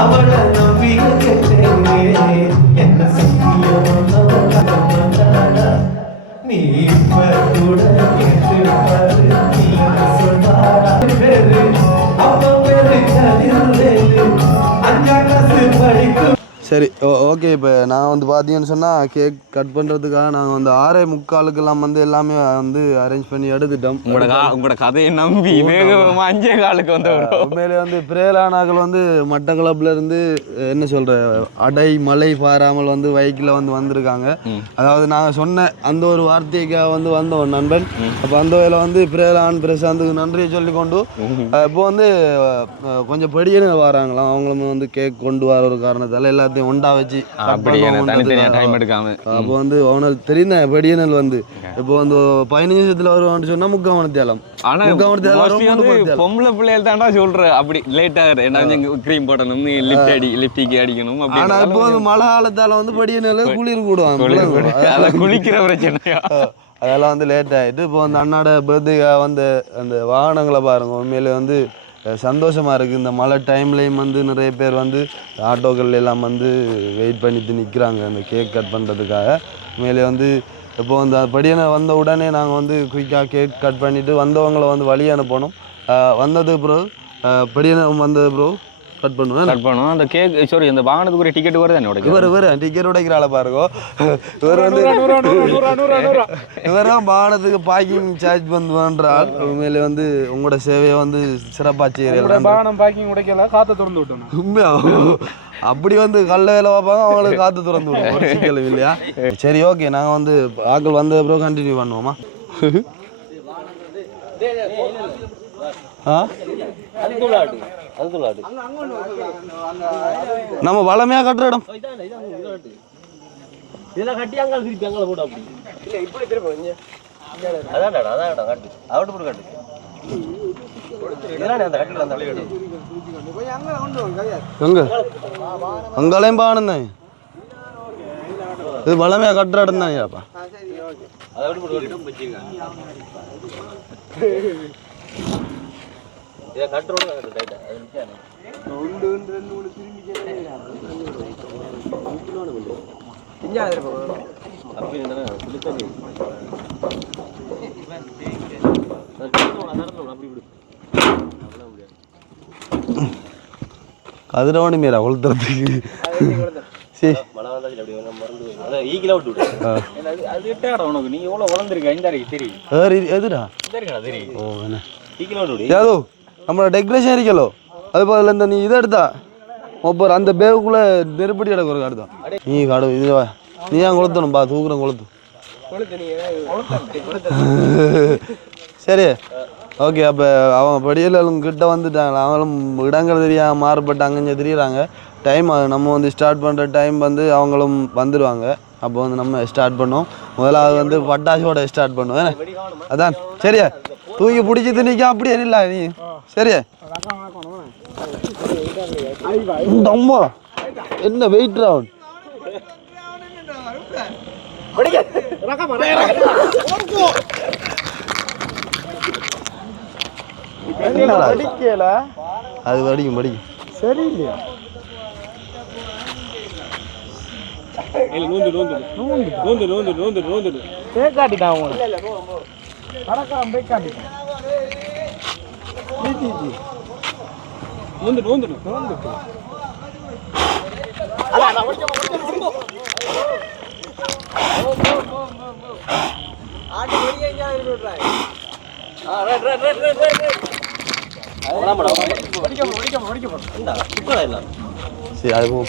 அவளை நம்பிய கேட்டேனே என்ன சத்தியமான நீ இப்ப கூட கேட்டு பாரு சொல்வாரா பேரு அப்ப பேரு கதிர்வேலு 5ஆம் கிளாஸ் படிக்கும். சரி ஓகே. இப்போ நான் வந்து பார்த்தீங்கன்னு சொன்னால் கேக் கட் பண்ணுறதுக்காக நாங்கள் வந்து 6:45 வந்து எல்லாமே வந்து அரேஞ்ச் பண்ணி எடுத்துட்டோம். உங்களோட கதையை நம்பி வேகமாக 5:15 வந்து உண்மையிலே வந்து பிரேலானாக்கள் வந்து மட்டக்களப்புல இருந்து என்ன சொல்கிற அடை மழை பாராமல் வந்து வைக்கில் வந்து வந்திருக்காங்க. அதாவது நாங்கள் சொன்ன அந்த ஒரு வார்த்தைக்காக வந்து வந்தோம் நண்பன். அப்போ அந்த வேலை வந்து பிரேலான் பிரசாந்துக்கு நன்றியை சொல்லி கொண்டு இப்போ வந்து கொஞ்சம் படியே வராங்களாம். அவங்களும் வந்து கேக் கொண்டு வர ஒரு காரணத்தால் எல்லாத்தையும் ஒண்டா வச்சு அப்போ வந்து அவனால் தெரிந்த படியனல் வந்து இப்போ வந்து 15 நிமிஷத்துல வருவான்னு சொன்னா 3/4 மணி தேலம். பொம்பளை பிள்ளைகள் தாண்டா சொல்ற அப்படி லேட்டா கிரீம் போடணும் லிப்டிக் அடிக்கணும். ஆனா இப்போ வந்து மழை காலத்தால வந்து படியனல் குளிர் கூடுவாங்க, குளிக்கிற பிரச்சனையா அதெல்லாம் வந்து லேட் ஆகிட்டு. இப்போ வந்து அண்ணாட பர்த்டே வந்து அந்த வாகனங்களை பாருங்க உண்மையிலே வந்து சந்தோஷமாக இருக்குது. இந்த மழை டைம்லேயும் வந்து நிறைய பேர் வந்து ஆட்டோக்கள் எல்லாம் வந்து வெயிட் பண்ணிட்டு நிற்கிறாங்க அந்த கேக் கட் பண்ணுறதுக்காக. உண்மையிலே வந்து இப்போ அந்த படியான வந்த உடனே நாங்கள் வந்து குயிக்காக கேக் கட் பண்ணிவிட்டு வந்தவங்களை வந்து வழி அனுப்பணும். வந்தது ப்ரோ படியான வந்தது ப்ரோ கட் பண்ணுவோம் அந்த கேக் சாரி அந்த வாகனத்துக்கு ஒரு டிக்கெட் வருது என்னோட இவர் டிக்கெட் உடைக்கிறாள் பாருங்க. இவர் வந்து இவரும் வாகனத்துக்கு பார்க்கிங் சார்ஜ் பண்ணுவான்றால் உண்மையிலே வந்து உங்களோட சேவையை வந்து சிறப்பாக செய்யறீங்க. வாகனம் பார்க்கிங் உடைக்கல காற்றை திறந்து விட்டோம். உண்மையா அப்படி வந்து கல்ல வேலை பார்ப்பாங்க, அவங்களுக்கு காற்று திறந்து விடுவோம் இல்லையா? சரி ஓகே, நாங்கள் வந்து ஆக்கள் வந்த அப்புறம் கண்டினியூ பண்ணுவோமா? நம்ம வளமையா கட்டுற இடம் இதெல்லாம் கட்டி அங்க திருப்பி அங்க போடு அப்படி இல்ல இப்படி திருப்பி அதான் கட்டு அவுட் போடு கட்டு இதெல்லாம் அந்த கட்டில அந்த அப்படியே போய் அங்க கொண்டு வாங்க அங்களையும் பாணுனே இது வளமையா கட்டுற இடம் தானேப்பா. அதை அவுட் போடு வச்சிருங்க இத கட்டரோட கட்டு டைட்டா அது நிக்கானே ஒன்று ரெண்டு மூணு திரும்பி கேட்கல இங்க இருப்போம் அப்படி என்னன்னா குளித்தண்ணி கதிரவணி மேல கொளுத்துறதுக்கு மழை வந்தாச்சு அப்படி மறந்து அதான் ஈகில விட்டு விடு அது எட்டாடா உனக்கு நீ எவ்வளவு வளர்ந்துருக்க இந்த இருக்கு தெரியும் எதுடா தெரியும் ஓ என்ன ஈகில விட்டு யாதோ நம்மளோட டெக்கரேஷன் இருக்கலோ அது போதில் இந்த நீ இதை எடுத்தா ஒவ்வொரு அந்த பேவுக்குள்ளே நெருப்படி கிடக்கு ஒரு அடுத்தா நீ காடு இது நீ ஏன் கொளுத்தணும்பா தூக்குறேன் கொளுத்து சரி ஓகே. அப்போ அவங்க படியலும் கிட்ட வந்துட்டாங்களா, அவங்களும் இடங்கள் தெரியாமல் மாறுபட்டு அங்கே தெரியுறாங்க. டைம் நம்ம வந்து ஸ்டார்ட் பண்ணுற டைம் வந்து அவங்களும் வந்துடுவாங்க. அப்போ வந்து நம்ம ஸ்டார்ட் பண்ணோம். முதலாவது வந்து பட்டாசோட ஸ்டார்ட் பண்ணுவோம். அதான் சரியா தூக்கி பிடிச்சி நிற்க அப்படியே இல்லை நீ சரியா அம்மா என்ன வெயிட் ரவுண்ட் அது படிக்கும் சரியில்லையா நூந்து காட்டிட்டான் கடற்கரம் போய் காட்டிட்டான் நூந்து சரி அது போ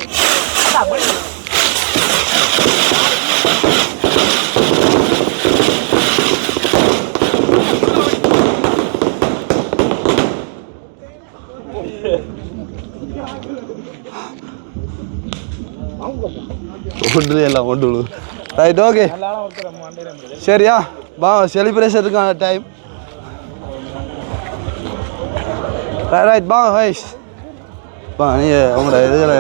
ஒன்று எல்லாம் ஒன்று ரைட் ஓகே சரியா வா செலிப்ரேஷனுக்கான டைம் ரைட் பா ஹைஷ் பா நீங்கள் உங்களோட இதில்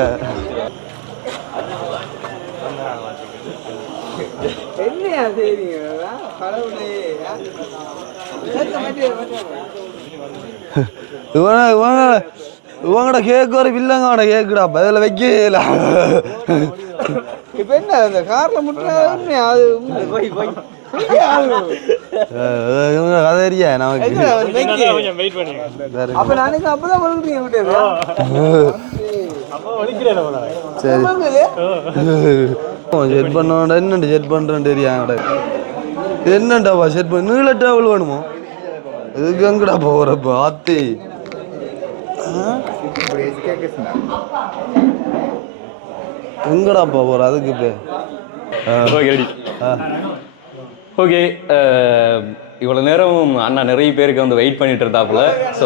இவங்கட கேக்கு ஒரு வில்லங்கோட கேக்குடா பதில் வைக்கல இப்போ என்ன அந்த காரில் முட்டுறா அது கதையா நமக்கு அப்போ நாளைக்கு அப்பதான் வளர்க்குறீங்க விட்டு சரி செட் பண்ணோட என்னண்டு செட் பண்ணுறேன் தெரியாங்கடா இது என்னண்டாப்பா செட் பண்ண நீள டேபிள் வேணுமோ இதுக்கு எங்கடா போகிறப்ப ஆத்தி எங்கடாப்பா போகிற அதுக்கு இப்போ ஓகே இவ்வளோ நேரம் அண்ணா நிறைய பேருக்கு வந்து வெயிட் பண்ணிட்டு இருந்தாப்புல. ஸோ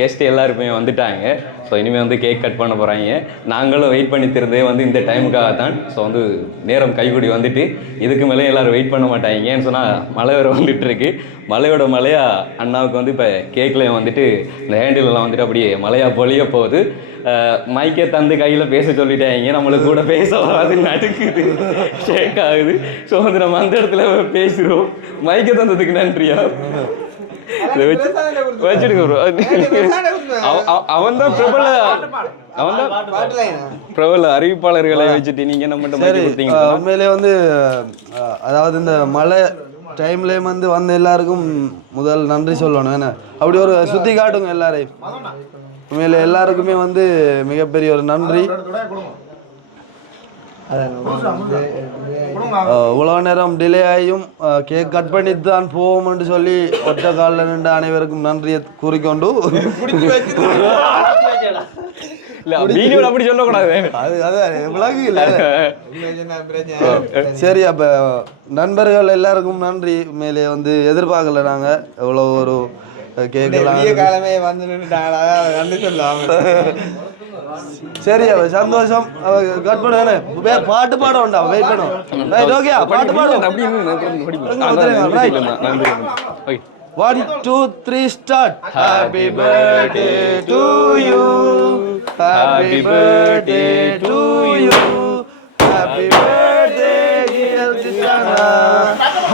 கெஸ்ட் எல்லாருமே வந்துட்டாங்க. ஸோ இனிமேல் வந்து கேக் கட் பண்ண போகிறாங்க. நாங்களும் வெயிட் பண்ணி திருந்தே வந்து இந்த டைமுக்காக தான். ஸோ வந்து நேரம் கைகூடி வந்துட்டு இதுக்கு மேலே எல்லோரும் வெயிட் பண்ண மாட்டாங்க. ஏன்னு சொன்னால் மழை வேறு வந்துட்டு இருக்கு. மழையோட மழையாக அண்ணாவுக்கு வந்து இப்போ கேக்கில் வந்துட்டு இந்த ஹேண்டிலெலாம் வந்துட்டு அப்படியே மழையாக பொழிய போகுது. மைக்கை தந்து கையில் பேச சொல்லிட்டாங்க. நம்மளுக்கு கூட பேச வராது, நடுக்குது, ஷேக் ஆகுது. ஸோ வந்து நம்ம அந்த இடத்துல பேசுகிறோம். மைக்கை தந்ததுக்கு நன்றியா வச்சுடுங்க ப்ரோ. அவன் தான் பிரபல அறிவிப்பாளர்களை வச்சுட்டு நீங்கள் நம்மகிட்ட கொடுத்தீங்க. உண்மையிலே வந்து அதாவது இந்த மழை டைம்லேயும் வந்து எல்லாருக்கும் முதல் நன்றி சொல்லணும். ஏன்னா அப்படி ஒரு சுற்றி காட்டுங்க எல்லாரையும். உண்மையில எல்லாருக்குமே வந்து மிகப்பெரிய ஒரு நன்றி. இவ்வளோ நேரம் டிலே ஆகியும் கேக் கட் பண்ணிட்டு தான் போவோம்னு சொல்லி ஒற்றை காலில் நின்று அனைவருக்கும் நன்றியை கூறிக்கொண்டு அப்படி சொல்லக்கூடாது. சரி, அப்போ நண்பர்கள் எல்லாருக்கும் நன்றி. உண்மையிலே வந்து எதிர்பார்க்கல நாங்கள் எவ்வளோ ஒரு கேட்கலாம். சரி, சந்தோஷம். கட் பண்ணு, பாட்டு பாட வேண்டாம், வெயிட் பண்ணும். ஓகே, பாட்டு பாடும். 1 2 3 start. Happy birthday to you, happy birthday to you, happy birthday dear Krishna,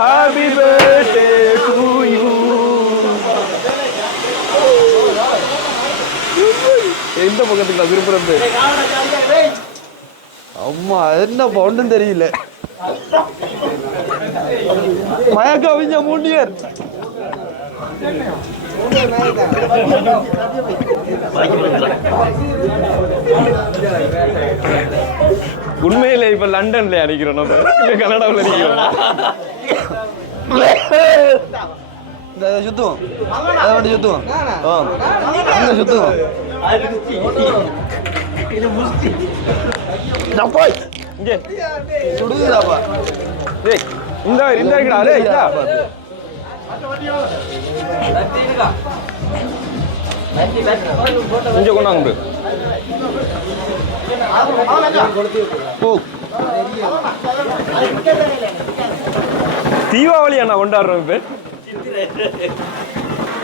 happy birthday to you. எந்த பக்கத்துக்கு விரும்புறது? அம்மா என்ன ஒன்றும் தெரியல. மயக்க அவிஞ்ச மூண்டியர். உண்மையில இப்ப லண்டன்ல அடிக்கிறோம், நம்ம கனடாவில் அடிக்கிறோம். சுத்துவோம், அதை மட்டும் சுத்துவோம். அங்க சுத்துவோம். சுடுகிறாப்பா. இந்த கொஞ்சம் கொண்டாங்க தீபாவளி அண்ணா கொண்டாடுறோம். இப்ப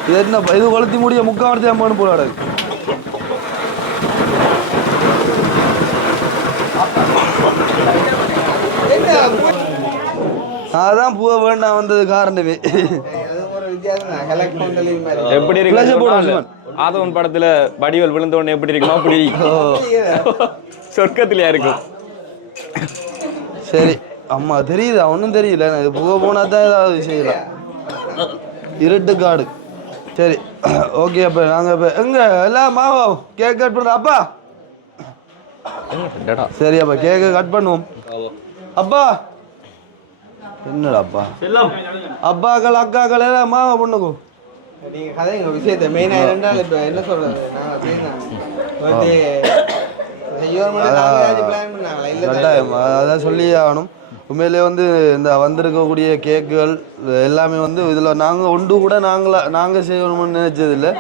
இது என்ன, இது கொளுத்தி முடிய முக்காமரத்தி அம்மானு போராடு. அதான் பூவை வேண்டாம் வந்தது காரணமே. எப்படி இருக்கு ஆதவன் படத்துல வடிவல் விழுந்த உடனே எப்படி இருக்குமா அப்படி சொர்க்கத்திலயா இருக்கும். சரி அம்மா தெரியுதா ஒன்றும் தெரியல எனக்கு பூவை போனால் தான் ஏதாவது செய்யலாம். இருட்டு காடு. சரி ஓகே அப்போ நாங்கள் இப்போ எங்கே எல்லாம் மாவா கேக் கட் பண்ணுறோம் அப்பா. சரி அப்பா கேக்கை கட் பண்ணுவோம். அப்பா என்னடா அப்பா அப்பாக்கள் அக்காக்கள் எல்லாம் மாவா பொண்ணுக்கும் நீங்கள் கதைங்க விஷயத்தை மெயினாக இருந்தால் இப்போ என்ன சொல்கிறது கட்டாயம் அதான் சொல்லி ஆகணும். உண்மையிலே வந்து இந்த வந்திருக்கக்கூடிய கேக்குகள் எல்லாமே வந்து இதில் நாங்கள் ஒன்று கூட நாங்கள் செய்யணும்னு நினைச்சதில்லை.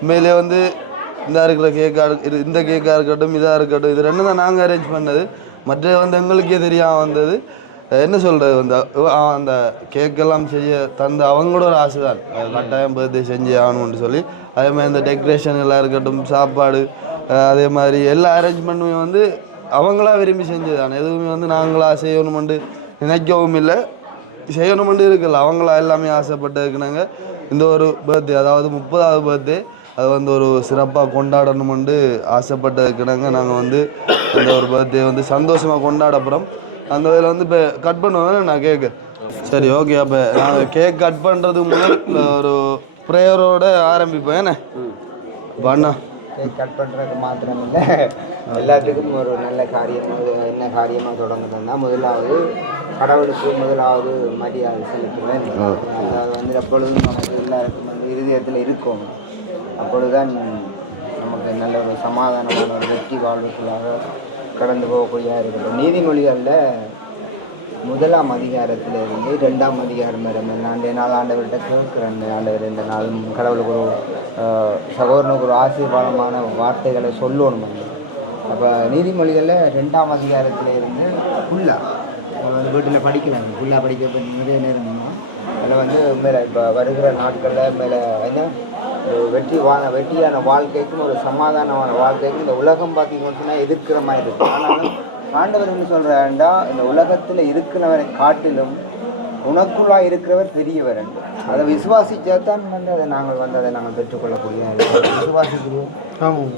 உண்மையிலே வந்து இந்த இருக்கிற கேக்காக இந்த கேக்காக இருக்கட்டும் இதாக இருக்கட்டும் இது ரெண்டும் தான் நாங்கள் அரேஞ்ச் பண்ணது. மற்ற வந்து எங்களுக்கே தெரியாமல் வந்தது. என்ன சொல்கிறது வந்து அந்த கேக்கெல்லாம் செய்ய தந்த அவங்களோட ஒரு ஆசை தான் கட்டாயம் பர்த்டே செஞ்சு ஆகணும்னு சொல்லி. அதே மாதிரி இந்த டெக்கரேஷன் எல்லாம் இருக்கட்டும் சாப்பாடு அதே மாதிரி எல்லா அரேஞ்ச்மெண்ட்டுமே வந்து அவங்களா விரும்பி செஞ்சதுதான். எதுவுமே வந்து நாங்களா செய்யணுமெண்டு நினைக்கவும் இல்லை செய்யணுமெண்டு இருக்குல்ல அவங்களா எல்லாமே ஆசைப்பட்டுருக்குனாங்க. இந்த ஒரு பர்த்டே அதாவது 30வது பர்த்டே அது வந்து ஒரு சிறப்பாக கொண்டாடணுமெண்டு ஆசைப்பட்டுருக்குனாங்க. நாங்கள் வந்து அந்த ஒரு பர்த்டே வந்து சந்தோஷமாக கொண்டாட போகிறோம். அந்த வகையில் வந்து இப்போ கட் பண்ணுவேன் நான் கேக்கு. சரி ஓகே அப்போ நாங்கள் கேக் கட் பண்ணுறதுக்கு முதல் ஒரு ப்ரேயரோட ஆரம்பிப்போம். ஏன்னா பண்ணா கேக் கட் பண்ணுறதுக்கு மாத்திரம் இல்லை எல்லாத்துக்கும் ஒரு நல்ல காரியமாக என்ன காரியமாக தொடங்குதுன்னா முதலாவது கடவுளுக்கு முதலாவது மரியாதை செலுத்துவேன். அதாவது வந்து எப்பொழுதும் நமக்கு எல்லாருக்கும் வந்து இருதயத்தில் இருக்கும். அப்பொழுதுதான் நமக்கு நல்ல ஒரு சமாதானமான ஒரு வெற்றி வாழ்வுக்குள்ளாக கடந்து போகக்கூடிய இருக்கட்டும். நீதிமொழிகளில் 1ஆம் அதிகாரத்திலிருந்து 2ஆம் அதிகாரம் வரை நான் ஆண்டவர்கிட்ட கேட்குறேன். ஆண்டவர் இந்த நாள் கடவுளுக்கு ஒரு சகோதரனுக்கு ஒரு ஆசீர்வாதமான வார்த்தைகளை சொல்லணும். அப்போ நீதிமொழிகளில் 2ஆம் அதிகாரத்திலிருந்து ஃபுல்லாக வந்து வீட்டில் படிக்கலாம் ஃபுல்லாக படிக்க நிறைய நேரம் அதில் வந்து மேலே இப்போ வருகிற நாட்களில் மேலே என்ன வெற்றியான வாழ்க்கைக்கும் ஒரு சமாதானமான வாழ்க்கைக்கும் இந்த உலகம் பார்த்தீங்கன்னா எதிர்க்கிற மாதிரி இருக்குது. ஆனாலும் ஆண்டவர் என்ன சொல்கிறாண்டா இந்த உலகத்தில் இருக்கிறவரை காட்டிலும் உனக்குள்ளாக இருக்கிறவர் பெரியவர் என்று அதை விசுவாசிச்சா தான் வந்து அதை நாங்கள் பெற்றுக்கொள்ளக்கூடிய விசுவாசிக்கிறோம். ஆமாம்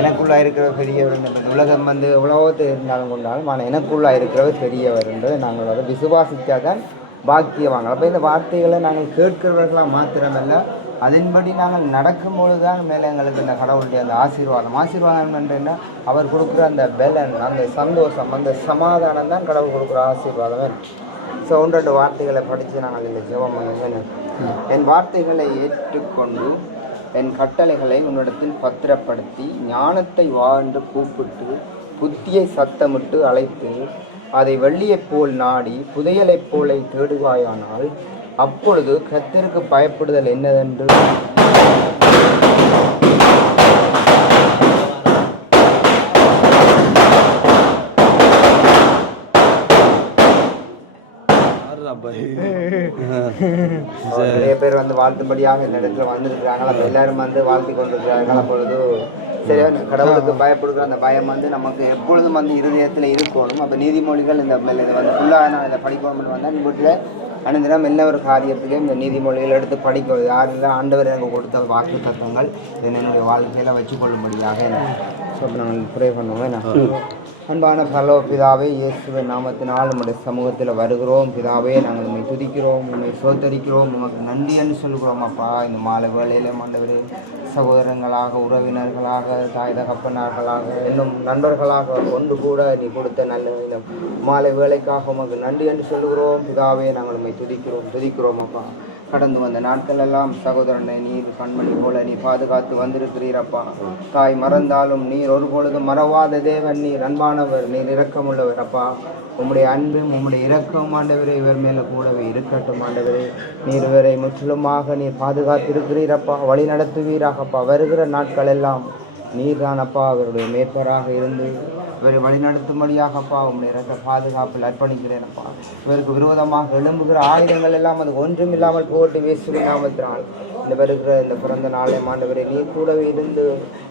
எனக்குள்ளாக இருக்கிறவர் பெரியவர் என்று உலகம் வந்து உலகத்தை இருந்தாலும் கொண்டாலும் ஆனால் எனக்குள்ளாக இருக்கிறவர் பெரியவர் என்று நாங்கள் அதை விசுவாசித்தா தான் பாக்கியவாங்க. அப்போ இந்த வார்த்தைகளை நாங்கள் கேட்கிறவர்களாக மாத்திரமல்ல அதன்படி நாங்கள் நடக்கும்பொழுது தான் மேலே எங்களுக்கு இந்த கடவுளுடைய அந்த ஆசீர்வாதம் என்றா அவர் கொடுக்குற அந்த பலன் அந்த சந்தோஷம் அந்த சமாதானம் தான் கடவுள் கொடுக்குற ஆசீர்வாதம். ஸோ 1-2 வார்த்தைகளை படித்து நாங்கள் இந்த ஜெபம் பண்ணுவேன். என் வார்த்தைகளை ஏற்றுக்கொண்டு என் கட்டளைகளை உன்னிடத்தில் பத்திரப்படுத்தி ஞானத்தை வா என்று கூப்பிட்டு புத்தியை சத்தமிட்டு அழைத்து அதை வெள்ளியைப் போல் நாடி புதையலைப் போலை தேடுவாயானால் அப்பொழுது கர்த்தருக்கு பயப்படுதல் என்னதென்று நிறைய பேர் வந்து வாழ்த்தும்படியாக இந்த இடத்துல வந்திருக்கிறாங்க. அப்போ எல்லாரும் வந்து வாழ்த்தி கொண்டிருக்கிறார்கள். அப்பொழுது சரியான கடவுளுக்கு பயப்படுகிற அந்த பயம் வந்து நமக்கு எப்பொழுதும் வந்து இருதயத்தில் இருக்கணும். அப்போ நீதிமொழிகள் இந்த வந்து ஃபுல்லாக நான் இதை படிக்கணும்னு வந்தால் இந்த வீட்டில் அனந்திரம் எல்லா ஒரு காரியத்திலையும் இந்த நீதிமொழிகள் எடுத்து படிக்கிறது யாரெல்லாம் ஆண்டவர் எனக்கு கொடுத்த வாக்கு தத்துவங்கள் இதை என்னுடைய வாழ்க்கையில் வச்சுக்கொள்ளும்படியாக நாங்கள் ப்ரே பண்ணுவோம். அன்பான பரலோ பிதாவே இயேசுவின் நாமத்தினால் உம்முடைய சமூகத்தில் வருகிறோம். பிதாவே நாங்கள் உண்மை துதிக்கிறோம் உண்மை சோத்தரிக்கிறோம் உமக்கு நன்றின்னு சொல்கிறோம். அப்பா இந்த மாலை வேளையில் ஆண்டவரே சகோதரங்களாக உறவினர்களாக தாய் தகப்பனார்களாக இன்னும் நண்பர்களாக ஒன்று கூட நீ கொடுத்த நல்ல இந்த மாலை வேலைக்காக உமக்கு நன்றி என்று சொல்கிறோம். பிதாவே நாங்கள் உண்மை துதிக்கிறோம் அப்பா. கடந்து வந்த நாட்கள் எல்லாம் சகோதரனை நீர் கண்மணி போல நீ பாதுகாத்து வந்திருக்கிறீரப்பா. தாய் மறந்தாலும் நீர் ஒரு பொழுதும் மறவாத தேவன், நீர் அன்பானவர், நீர் இரக்கமுள்ளவர் அப்பா. உம்முடைய அன்பும் உம்முடைய இரக்கம் ஆண்டவரே இவர் மேலே கூடவே இருக்கட்டும் ஆண்டவரே. நீர் இவரை முற்றிலுமாக நீர் பாதுகாத்திருக்கிறீரப்பா, வழி நடத்துவீராகப்பா. வருகிற நாட்கள் எல்லாம் நீர் தானப்பா அவருடைய மேற்பராக இருந்து இவரை வழிநடத்தும்படியாகப்பா உங்களுடைய இரத்த பாதுகாப்பில் அர்ப்பணிக்கிறேனப்பா. இவருக்கு விரோதமாக எழும்புகிற ஆயுதங்கள் எல்லாம் அது ஒன்றும் இல்லாமல் போட்டு இயேசுவின் நாமத்தினால் இந்த வருகிற இந்த பிறந்த நாளை ஆண்டவரை நீர் கூடவே இருந்து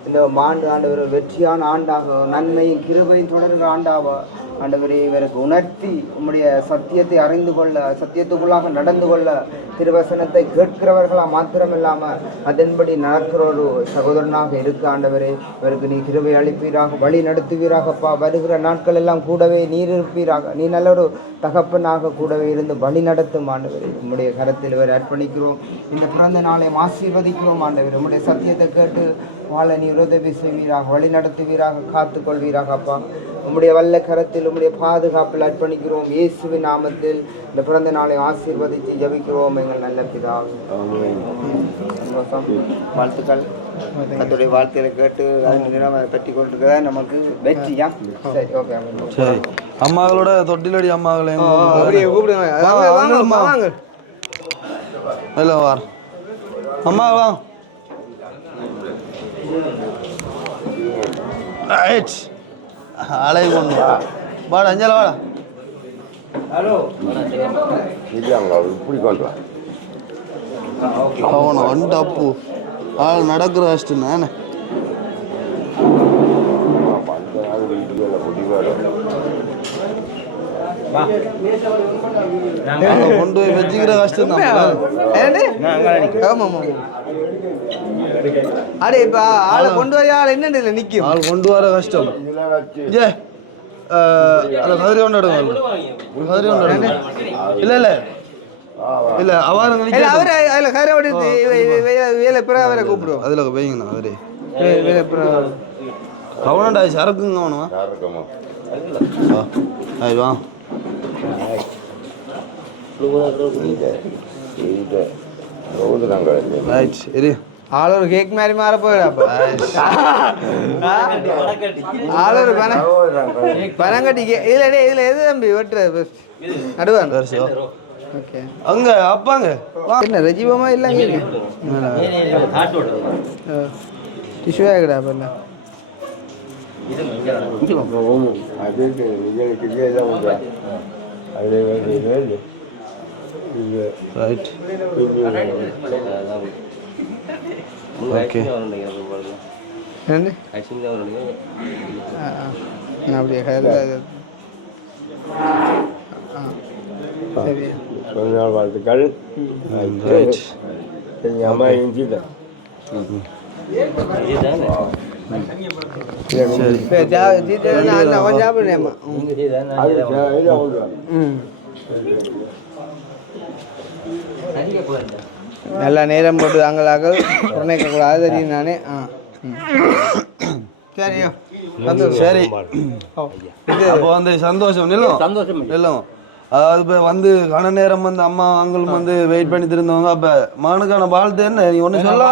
இந்த ஆண்டு ஆண்டவர் வெற்றியான ஆண்டாக நன்மையும் கிருபையும் தொடர்கிற ஆண்டாக ஆண்டவரே இவருக்கு உணர்த்தி உம்முடைய சத்தியத்தை அறிந்து கொள்ள, சத்தியத்துக்குள்ளாக நடந்து கொள்ள, திருவசனத்தை கேட்கிறவர்களா மாத்திரமில்லாமல் அதன்படி நடக்கிற ஒரு சகோதரனாக இருக்க ஆண்டவரே இவருக்கு நீ கிருபை அளிப்பீராக, வழி நடத்துவீராகப்பா. வருகிற நாட்கள் எல்லாம் கூடவே நீர் இருப்பீராக. நீ நல்ல ஒரு தகப்பனாக கூடவே இருந்து வழி நடத்தும் ஆண்டவரே. உம்முடைய கரத்தில் இவர் அர்ப்பணிக்கிறோம். இந்த பிறந்த நாளை ஆசீர்வதிக்கிறோம் ஆண்டவரே. உம்முடைய சத்தியத்தை கேட்டு வாழ நீர் உதவி செய்வீராக, வழி நடத்துவீராக, காத்து கொள்வீராக அப்பா. உம்முடைய வல்ல கரத்தில் உம்முடைய பாதுகாப்பில் அர்ப்பணிக்கிறோம். இயேசுவின் நாமத்தில் இந்த பிறந்த நாளை ஆசீர்வதித்து ஜெபிக்கிறோம் எங்கள் நல்ல பிதாவே. சந்தோஷம், வாழ்த்துக்கள். அதோடைய வாழ்க்கையை கேட்டு அதை பற்றி கொண்டிருக்கிறதா நமக்கு வெற்றியா? சரி, ஓகே. சரி, அம்மாங்களோட தொட்டிலடி அம்மாங்களையும் இல்லை வார் அம்மா வா. ஆளை கொண்டு வாடா, அஞ்சல வாடா. அவனை வந்து அப்பு ஆள் நடக்கிற கஷ்டம் தானே. கொண்டு போய் வச்சுக்கிற கஷ்டம் தான். அடே இப்ப ஆளை கொண்டு வர ஆள் என்ன நிக்கும், ஆள் கொண்டு வர கஷ்டம். ஏ கதிரி கொண்டாடுங்க, கதிரி கொண்டாடுங்க. இல்ல இல்ல இல்ல அவாரம் அவரு அதுல கரை ஓடுது வேலை பிற அவரை கூப்பிடுவோம். அதுல வைங்கண்ணா அவரே கவனண்டா சரக்குங்க அவனுவா. வா ரைட் இரு. ஆள் ஒரு கேக் மாதிரி மாற போயிடாப்ப. ஆள் ஒரு பனங்கட்டி இதுல இதுல எது தம்பி வெட்டுற நடுவான். ஓகே அங்க அப்பாங்க என்ன ரஜீவமா இல்லைங்க டிஷ்யூ ஆகிடா அப்பெல்லாம். ரைட் ஓகே அப்படியே சரி வாழ்த்துக்கள். அம்மா இஞ்சிதான் நல்லா நேரம் போட்டு அங்களாக புறணைக்கக்கூடாது தெரியும் நானே. சரியோ சரி. அப்போ வந்து சந்தோஷம் நில்லும் நில்லும். அதாவது இப்போ வந்து கன நேரம் வந்து அம்மா அங்களும் வந்து வெயிட் பண்ணி திருந்தவங்க. அப்போ மகனுக்கான வாழ்த்து என்ன நீ ஒன்று சொல்ல